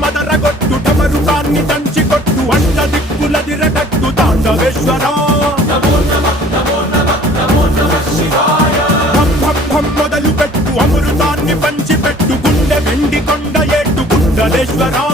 మదరగొట్టు టమరుకాన్ని దంచి కొట్టు అండ దిక్కులదిరగట్టు తాండవేశ్వరా మొదలు పెట్టు అమృతాన్ని పంచిపెట్టు గుండె వెండి కొండ ఏట్టు గుండలేశ్వరా